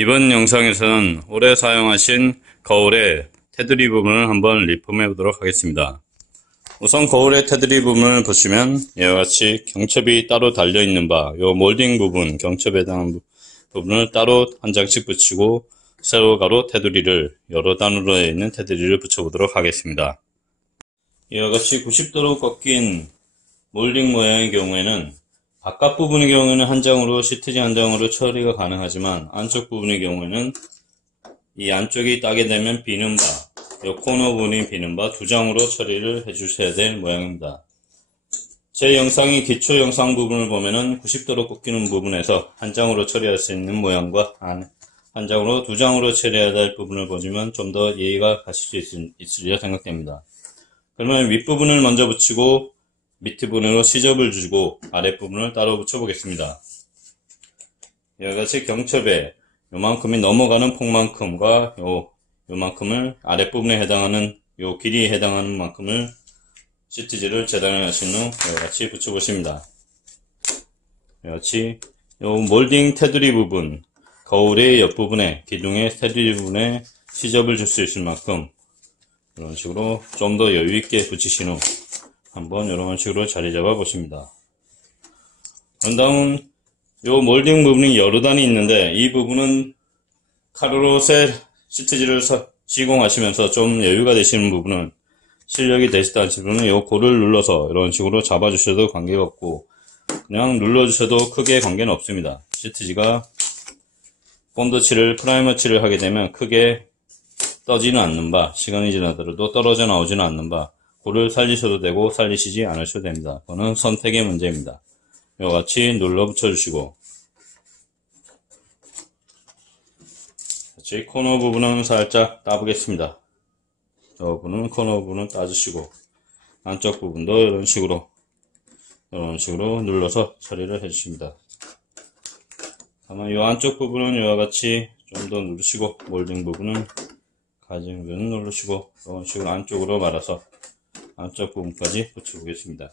이번 영상에서는 오래 사용하신 거울의 테두리 부분을 한번 리폼해 보도록 하겠습니다. 우선 거울의 테두리 부분을 보시면 이와 같이 경첩이 따로 달려 있는 바, 요 몰딩 부분, 경첩에 해당하는 부분을 따로 한 장씩 붙이고 세로 가로 테두리를 여러 단으로 있는 테두리를 붙여 보도록 하겠습니다. 이와 같이 90도로 꺾인 몰딩 모양의 경우에는 바깥 부분의 경우에는 한 장으로 시트지 한 장으로 처리가 가능하지만 안쪽 부분의 경우에는 이 안쪽이 따게 되면 비는 바, 이 코너 부분이 비는 바 두 장으로 처리를 해주셔야 될 모양입니다. 제 영상의 기초 영상 부분을 보면은 90도로 꺾이는 부분에서 한 장으로 처리할 수 있는 모양과 한 장으로 두 장으로 처리해야 될 부분을 보시면 좀 더 이해가 가실 수 있으리라 생각됩니다. 그러면 윗부분을 먼저 붙이고 밑부분으로 시접을 주고 아랫부분을 따로 붙여보겠습니다. 이와 같이 경첩에 요만큼이 넘어가는 폭만큼과 요만큼을 아랫부분에 해당하는 요 길이에 해당하는 만큼을 시트지를 재단을 하신 후 이와 같이 붙여보십니다. 이와 같이 요 몰딩 테두리 부분, 거울의 옆부분에, 기둥의 테두리 부분에 시접을 줄 수 있을 만큼 이런 식으로 좀 더 여유있게 붙이신 후 한번 이런 식으로 자리 잡아 보십니다. 그런 다음 요 몰딩 부분이 여러 단이 있는데 이 부분은 카르롯의 시트지를 시공하시면서 좀 여유가 되시는 부분은 실력이 되시다 하시는 분은 요 골을 눌러서 이런 식으로 잡아 주셔도 관계가 없고 그냥 눌러 주셔도 크게 관계는 없습니다. 시트지가 본드 칠을 프라이머 칠을 하게 되면 크게 떠지는 않는 바, 시간이 지나더라도 떨어져 나오지는 않는 바, 골을 살리셔도 되고 살리시지 않으셔도 됩니다. 그거는 선택의 문제입니다. 이와 같이 눌러 붙여주시고 같이 코너 부분은 살짝 따보겠습니다. 이 부분은 코너 부분은 따주시고 안쪽 부분도 이런 식으로 눌러서 처리를 해주십니다. 다만 이 안쪽 부분은 이와 같이 좀 더 누르시고 몰딩 부분은 가진 부분은 누르시고 이런 식으로 안쪽으로 말아서 안쪽 부분까지 붙여보겠습니다.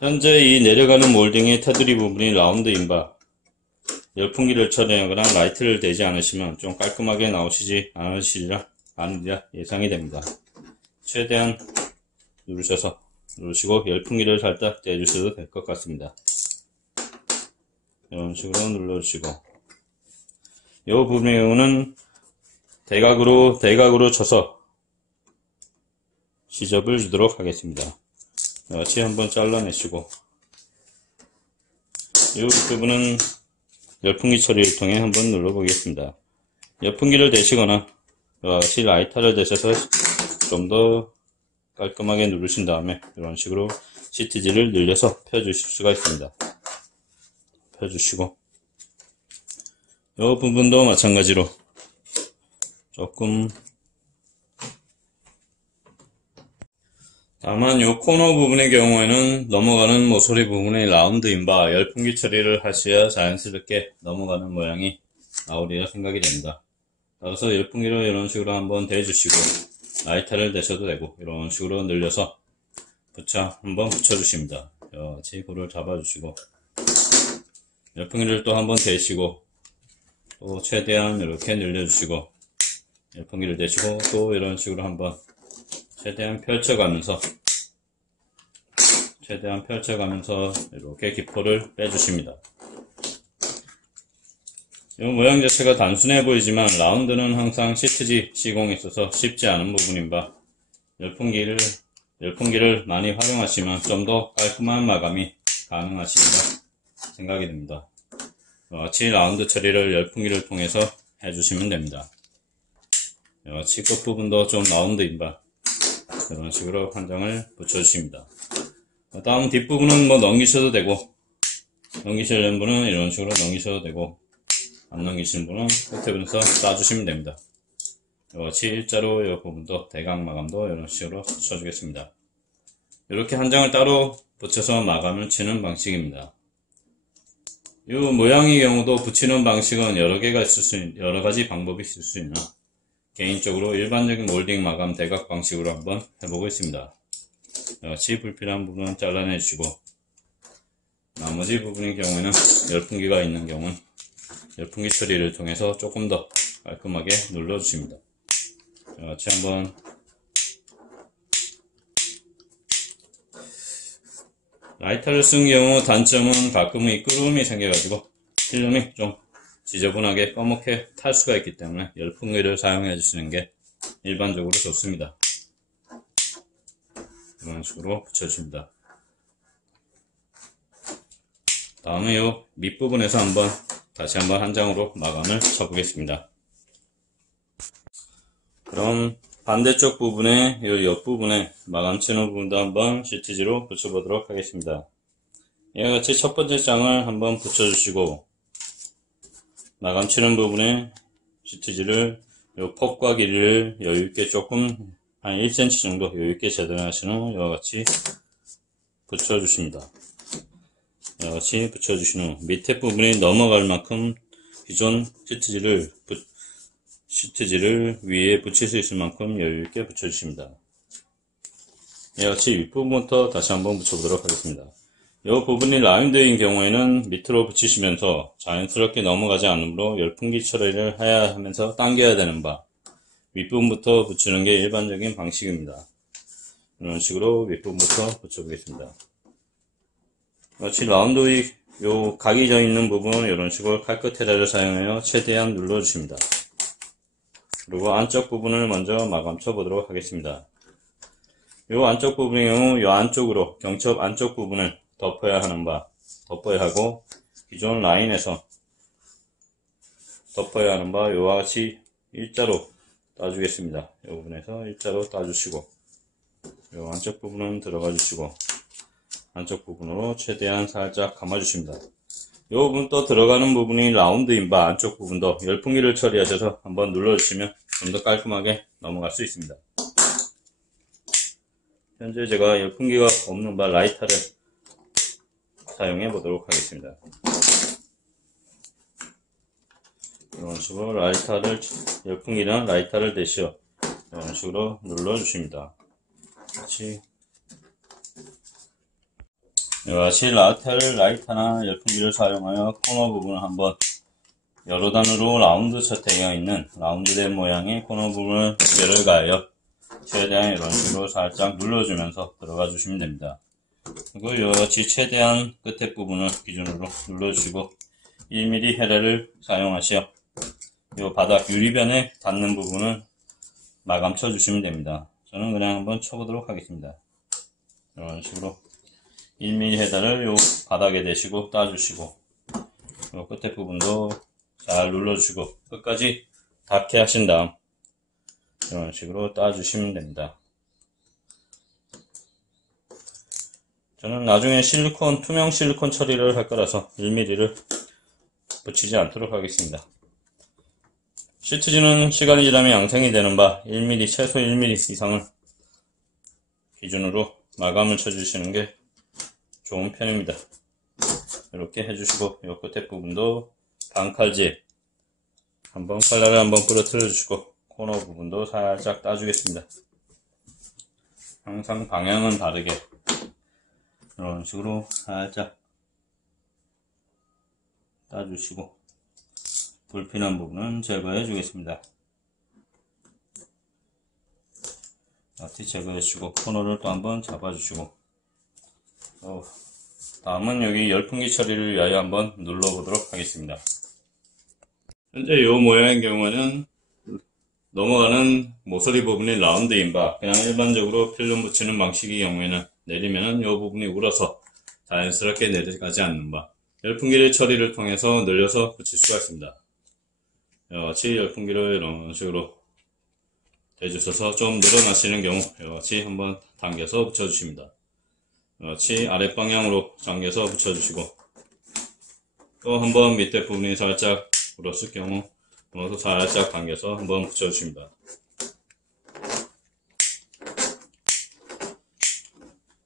현재 이 내려가는 몰딩의 테두리 부분이 라운드인 바 열풍기를 처리하거나 라이트를 대지 않으시면 좀 깔끔하게 나오시지 않으리라 예상이 됩니다. 최대한 누르시고 열풍기를 살짝 대주셔도 될 것 같습니다. 이런 식으로 눌러주시고 이 부분의 경우는 대각으로 쳐서 시접을 주도록 하겠습니다. 같이 한번 잘라내시고 이 부분은 열풍기 처리를 통해 한번 눌러보겠습니다. 열풍기를 대시거나 같이 라이터를 대셔서 좀 더 깔끔하게 누르신 다음에 이런 식으로 시트지를 늘려서 펴주실 수가 있습니다. 펴주시고 이 부분도 마찬가지로 조금 다만 이 코너 부분의 경우에는 넘어가는 모서리 부분의 라운드인 바 열풍기 처리를 하셔야 자연스럽게 넘어가는 모양이 나오리라 생각이 됩니다. 따라서 열풍기를 이런 식으로 한번 대주시고 라이터를 대셔도 되고 이런 식으로 늘려서 한번 붙여주십니다. 같이 골을 잡아주시고 열풍기를 또 한번 대시고 또 최대한 이렇게 늘려주시고 열풍기를 대시고 또 이런 식으로 한번 최대한 펼쳐가면서 이렇게 기포를 빼주십니다. 이 모양 자체가 단순해 보이지만 라운드는 항상 시트지 시공에 있어서 쉽지 않은 부분인 바 열풍기를 많이 활용하시면 좀 더 깔끔한 마감이 가능하시리라 생각이 됩니다. 같이 라운드 처리를 열풍기를 통해서 해주시면 됩니다. 같이 끝부분도 좀 라운드인 바 이런 식으로 한 장을 붙여주십니다. 다음 뒷부분은 넘기셔도 되고 넘기시려는 분은 이런 식으로 넘기셔도 되고 안 넘기시는 분은 끝에 부분에서 따주시면 됩니다. 같이 일자로 이 부분도 대각 마감도 이런 식으로 붙여주겠습니다. 이렇게 한 장을 따로 붙여서 마감을 치는 방식입니다. 이 모양의 경우도 붙이는 방식은 여러 가지 방법이 있을 수 있나 개인적으로 일반적인 몰딩 마감 대각 방식으로 한번 해보겠습니다. 같이 불필요한 부분은 잘라내주시고 나머지 부분의 경우에는 열풍기가 있는 경우는 열풍기 처리를 통해서 조금 더 깔끔하게 눌러주십니다. 같이 한번 라이터를 쓴 경우 단점은 가끔은 이 끄름이 생겨가지고 필름이 좀 지저분하게 검게 탈 수가 있기 때문에 열풍기를 사용해 주시는 게 일반적으로 좋습니다. 이런 식으로 붙여줍니다. 다음에 이 밑부분에서 다시 한번 한 장으로 마감을 쳐보겠습니다. 그럼 반대쪽 부분에 이 옆부분에 마감 치는 부분도 한번 시트지로 붙여보도록 하겠습니다. 이와 같이 첫 번째 장을 한번 붙여주시고 마감 치는 부분에 시트지를 요 폭과 길이를 여유있게 조금 한 1cm 정도 여유있게 재단하신 후 이와 같이 붙여주십니다. 이와 같이 붙여주신 후 밑에 부분이 넘어갈 만큼 기존 시트지를 위에 붙일 수 있을 만큼 여유있게 붙여주십니다. 이와 같이 윗부분부터 다시 한번 붙여보도록 하겠습니다. 이 부분이 라운드인 경우에는 밑으로 붙이시면서 자연스럽게 넘어가지 않으므로 열풍기 처리를 해야 하면서 당겨야 되는 바 윗부분부터 붙이는 게 일반적인 방식입니다. 이런 식으로 윗부분부터 붙여보겠습니다. 마치 라운드의 요 각이 져 있는 부분 이런 식으로 칼끝 헤라를 사용하여 최대한 눌러주십니다. 그리고 안쪽 부분을 먼저 마감 쳐보도록 하겠습니다. 요 안쪽 부분의 경우 요 안쪽으로 경첩 안쪽 부분을 덮어야 하고 기존 라인에서 덮어야 하는 바 요와 같이 일자로 따주겠습니다. 이 부분에서 일자로 따주시고 요 안쪽 부분은 들어가 주시고 안쪽 부분으로 최대한 살짝 감아 주십니다. 이 부분 또 들어가는 부분이 라운드인 바 안쪽 부분도 열풍기를 처리하셔서 한번 눌러주시면 좀 더 깔끔하게 넘어갈 수 있습니다. 현재 제가 열풍기가 없는 바 라이터를 사용해 보도록 하겠습니다. 이런 식으로 열풍기랑 라이터를 대시어 이런 식으로 눌러주십니다. 같이 라이터나 열풍기를 사용하여 코너 부분을 한번 여러 단으로 라운드 되어 있는 라운드된 모양의 코너 부분을 무게를 가하여 최대한 이런 식으로 살짝 눌러주면서 들어가 주시면 됩니다. 그리고 이같이 최대한 끝에 부분을 기준으로 눌러주시고 1mm 헤라를 사용하시어 이 바닥 유리변에 닿는 부분을 마감 쳐주시면 됩니다. 저는 그냥 한번 쳐보도록 하겠습니다. 이런 식으로 1mm 헤라를 요 바닥에 대시고 따주시고 요 끝에 부분도 잘 눌러주시고 끝까지 닿게 하신 다음 이런 식으로 따주시면 됩니다. 저는 나중에 투명 실리콘 처리를 할 거라서 1mm를 붙이지 않도록 하겠습니다. 시트지는 시간이 지나면 양생이 되는 바 1mm, 최소 1mm 이상을 기준으로 마감을 쳐주시는 게 좋은 편입니다. 이렇게 해주시고 이 끝에 부분도 반칼질 칼날을 한번 부러뜨려 주시고 코너 부분도 살짝 따주겠습니다. 항상 방향은 다르게 이런 식으로 살짝 따주시고 불필요한 부분은 제거해 주겠습니다. 앞뒤 제거해 주시고 코너를 또 한번 잡아 주시고 다음은 여기 열풍기 처리를 위하여 한번 눌러 보도록 하겠습니다. 현재 이 모양의 경우에는 넘어가는 모서리 부분이 라운드인 바 그냥 일반적으로 필름 붙이는 방식의 경우에는 내리면은 이 부분이 울어서 자연스럽게 내려가지 않는 바 열풍기를 처리를 통해서 늘려서 붙일 수가 있습니다. 이같이 열풍기를 이런 식으로 대주셔서 좀 늘어나시는 경우 이같이 한번 당겨서 붙여주십니다. 이같이 아랫방향으로 당겨서 붙여주시고 또 한번 밑에 부분이 살짝 울었을 경우 살짝 당겨서 한번 붙여주십니다.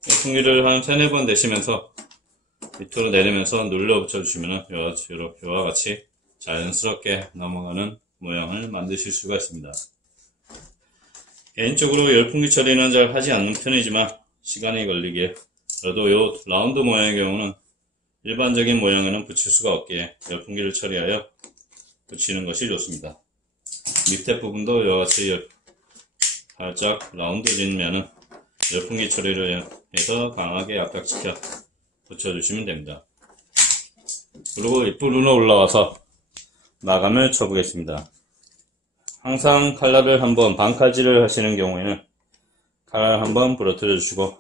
열풍기를 한 3-4번 대시면서 밑으로 내리면서 눌러 붙여주시면 이와 같이 자연스럽게 넘어가는 모양을 만드실 수가 있습니다. 개인적으로 열풍기 처리는 잘 하지 않는 편이지만 시간이 걸리기에 그래도 이 라운드 모양의 경우는 일반적인 모양에는 붙일 수가 없기에 열풍기를 처리하여 붙이는 것이 좋습니다. 밑에 부분도 이와같이 살짝 라운드진 면은 열풍기 처리를 해서 강하게 압착시켜 붙여주시면 됩니다. 그리고 윗부분으로 올라와서 마감을 쳐보겠습니다. 항상 칼날을 한번 반칼질을 하시는 경우에는 칼을 한번 부러뜨려 주시고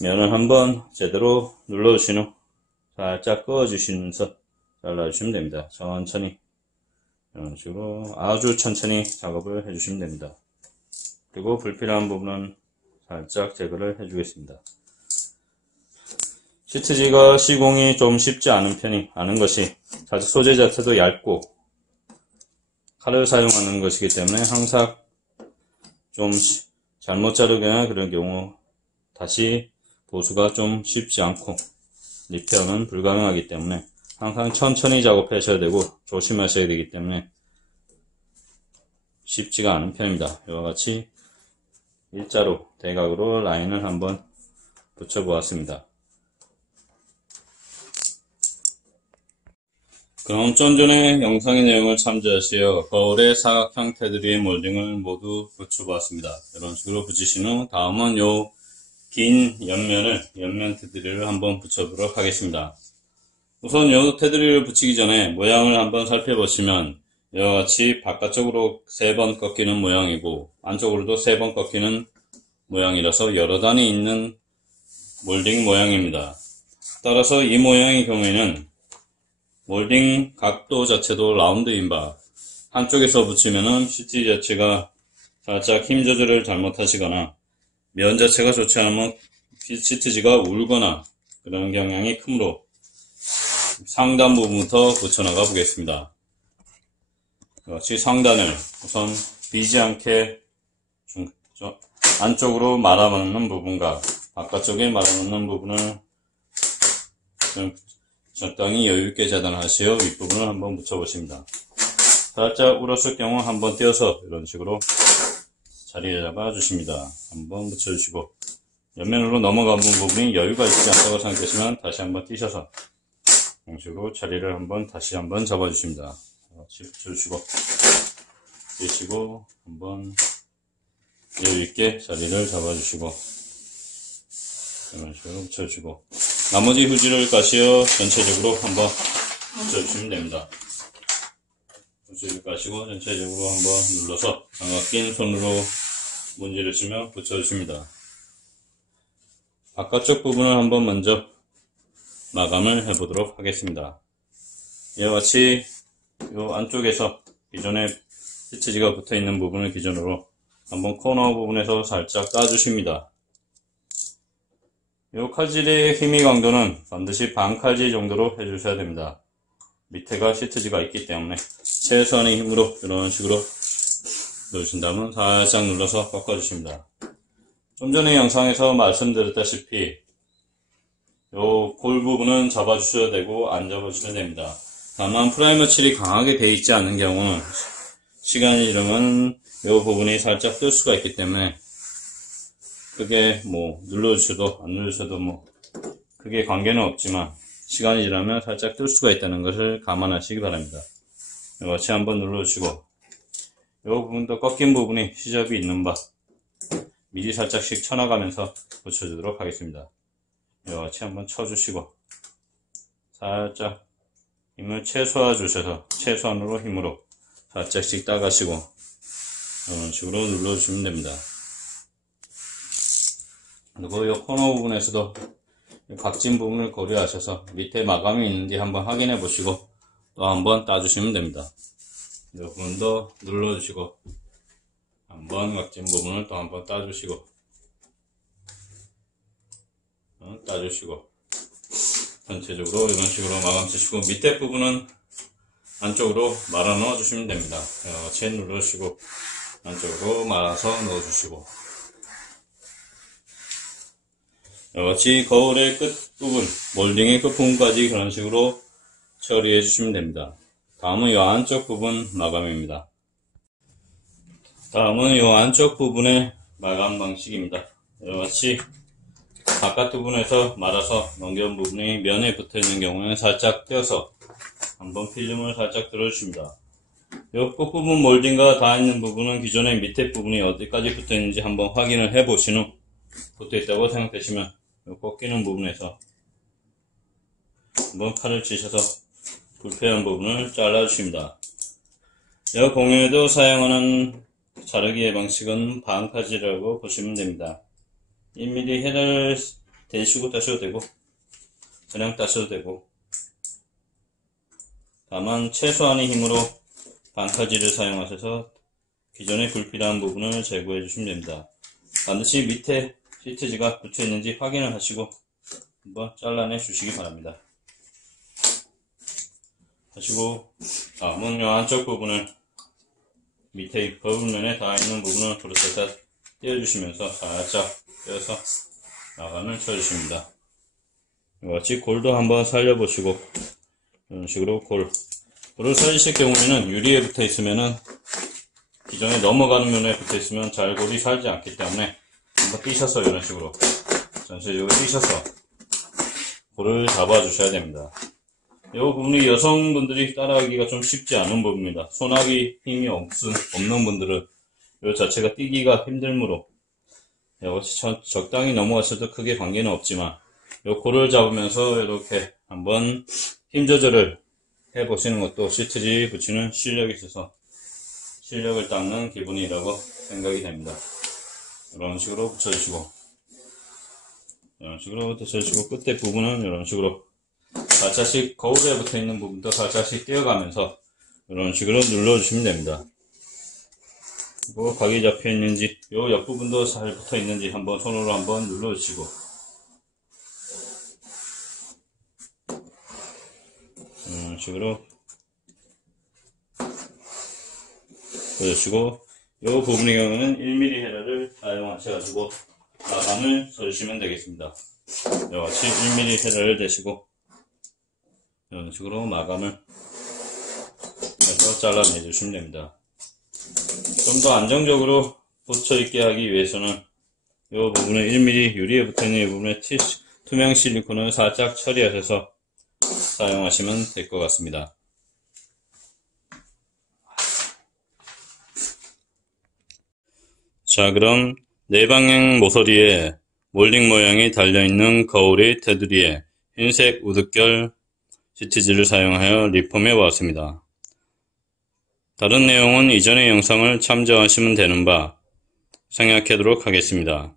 면을 한번 제대로 눌러주신 후 살짝 그어주시면서 잘라주시면 됩니다. 천천히 이런 식으로 아주 천천히 작업을 해주시면 됩니다. 그리고 불필요한 부분은 살짝 제거를 해주겠습니다. 시트지가 시공이 좀 쉽지 않은 것이 소재 자체도 얇고 칼을 사용하는 것이기 때문에 항상 좀 잘못 자르거나 그런 경우 다시 보수가 좀 쉽지 않고 리페어는 불가능하기 때문에 항상 천천히 작업하셔야 되고 조심하셔야 되기 때문에 쉽지가 않은 편입니다. 이와 같이 일자로 대각으로 라인을 한번 붙여 보았습니다. 그럼 좀 전에 영상의 내용을 참조하시어 거울의 사각형 테두리의 몰딩을 모두 붙여보았습니다. 이런 식으로 붙이신 후 다음은 요 긴 옆면 테두리를 한번 붙여보도록 하겠습니다. 우선 요 테두리를 붙이기 전에 모양을 한번 살펴보시면 이와 같이 바깥쪽으로 3번 꺾이는 모양이고 안쪽으로도 3번 꺾이는 모양이라서 여러 단이 있는 몰딩 모양입니다. 따라서 이 모양의 경우에는 몰딩 각도 자체도 라운드인 바 한쪽에서 붙이면은 시트 자체가 살짝 힘 조절을 잘못하시거나 면 자체가 좋지 않으면 시트지가 울거나 그런 경향이 크므로 상단 부분부터 붙여나가 보겠습니다. 같이 상단을 우선 비지 않게 안쪽으로 말아먹는 부분과 바깥쪽에 말아먹는 부분을 적당히 여유있게 재단하시어 윗부분을 한번 붙여보십니다. 살짝 울었을 경우 한번 떼어서 이런 식으로 자리에 잡아주십니다. 한번 붙여주시고 옆면으로 넘어가는 부분이 여유가 있지 않다고 생각하시면 다시 한번 띄셔서 이런 식으로 자리를 다시 한번 잡아주십니다. 같이 붙여주시고 띄시고 한번 여유있게 자리를 잡아주시고 이런 식으로 붙여주시고 나머지 휴지를 가시어 전체적으로 한번 붙여주시면 됩니다. 휴지를 가시고 전체적으로 한번 눌러서 장갑 낀 손으로 문지르시며 붙여주십니다. 바깥쪽 부분을 한번 먼저 마감을 해보도록 하겠습니다. 이와 같이 이 안쪽에서 기존에 시트지가 붙어있는 부분을 기준으로 한번 코너 부분에서 살짝 따주십니다. 이 칼질의 힘의 강도는 반드시 반칼질 정도로 해주셔야 됩니다. 밑에가 시트지가 있기 때문에 최소한의 힘으로 이런 식으로 넣으신다면 살짝 눌러서 꺾어주십니다. 좀 전에 영상에서 말씀드렸다시피 요 골 부분은 잡아주셔야 되고 안 잡아주셔야 됩니다. 다만 프라이머 칠이 강하게 되어 있지 않은 경우는 시간이 지르면 요 부분이 살짝 뜰 수가 있기 때문에 크게 눌러주셔도 안 눌러주셔도 크게 관계는 없지만 시간이 지나면 살짝 뜰 수가 있다는 것을 감안하시기 바랍니다. 이와 같이 한번 눌러주시고 이 부분도 꺾인 부분이 시접이 있는 바 미리 살짝씩 쳐나가면서 붙여주도록 하겠습니다. 이와 같이 한번 쳐주시고 살짝 힘을 최소화 주셔서 최소한으로 힘으로 살짝씩 따가시고 이런 식으로 눌러주시면 됩니다. 그리고 이 코너 부분에서도 각진 부분을 고려하셔서 밑에 마감이 있는지 한번 확인해 보시고 또 한번 따주시면 됩니다. 이 부분도 눌러주시고 한번 각진 부분을 또 한번 따주시고 전체적으로 이런 식으로 마감 치시고 밑에 부분은 안쪽으로 말아 넣어 주시면 됩니다. 같이 눌러주시고 안쪽으로 말아서 넣어 주시고 같이 거울의 끝부분, 몰딩의 끝부분까지 그런 식으로 처리해 주시면 됩니다. 다음은 이 안쪽 부분 마감입니다. 다음은 이 안쪽 부분의 마감 방식입니다. 같이 바깥 부분에서 말아서 넘겨온 부분이 면에 붙어 있는 경우에는 살짝 떼어서 한번 필름을 살짝 들어주십니다. 이 끝부분 몰딩과 닿아있는 부분은 기존의 밑에 부분이 어디까지 붙어있는지 한번 확인을 해보신 후 붙어있다고 생각되시면 이 꺾이는 부분에서 한번 칼을 치셔서 불필요한 부분을 잘라주십니다. 이 공예에도 사용하는 자르기의 방식은 반카지라고 보시면 됩니다. 1mm 헤라를 대시고 따셔도 되고 그냥 따셔도 되고, 다만 최소한의 힘으로 반카지를 사용하셔서 기존에 불필요한 부분을 제거해 주시면 됩니다. 반드시 밑에 시트지가 붙어 있는지 확인을 하시고 한번 잘라내 주시기 바랍니다. 하시고 다음은 이 안쪽 부분을 밑에 거울면에 닿아있는 부분을 브러쉬에다 떼어주시면서 살짝 떼어서 마감을 쳐주십니다. 이같이 골도 한번 살려보시고, 이런 식으로 골을 살리실 경우에는 유리에 붙어 있으면은 기존에 넘어가는 면에 붙어 있으면 잘 골이 살지 않기 때문에 한번 띄셔서 이런 식으로 전체적으로 띄셔서 골을 잡아 주셔야 됩니다. 이 부분이 여성분들이 따라하기가 좀 쉽지 않은 부분입니다. 손하기 힘이 없는 분들은 이 자체가 띄기가 힘들므로 이것이 적당히 넘어갔어도 크게 관계는 없지만 이 골을 잡으면서 이렇게 한번 힘 조절을 해보시는 것도 시트지 붙이는 실력이 있어서 실력을 닦는 기분이라고 생각이 됩니다. 이런 식으로 붙여주시고, 이런 식으로 붙여주시고, 끝에 부분은 이런 식으로 살짝씩 거울에 붙어있는 부분도 살짝씩 떼어가면서 이런 식으로 눌러주시면 됩니다. 그리고 각이 잡혀있는지, 요 옆부분도 잘 붙어있는지 한번 손으로 한번 눌러주시고, 이런 식으로 보여주시고, 이 부분의 경우는 1mm 헤라를 사용하셔가지고 마감을 써주시면 되겠습니다. 이같이 1mm 헤라를 대시고 이런 식으로 마감을 해서 잘라내 주시면 됩니다. 좀 더 안정적으로 붙여있게 하기 위해서는 이 부분에 1mm 유리에 붙어있는 이 부분에 투명 실리콘을 살짝 처리하셔서 사용하시면 될 것 같습니다. 자, 그럼 내방향 모서리에 몰딩 모양이 달려있는 거울의 테두리에 흰색 우드결 시트지를 사용하여 리폼해 보았습니다. 다른 내용은 이전의 영상을 참조하시면 되는 바 생략하도록 하겠습니다.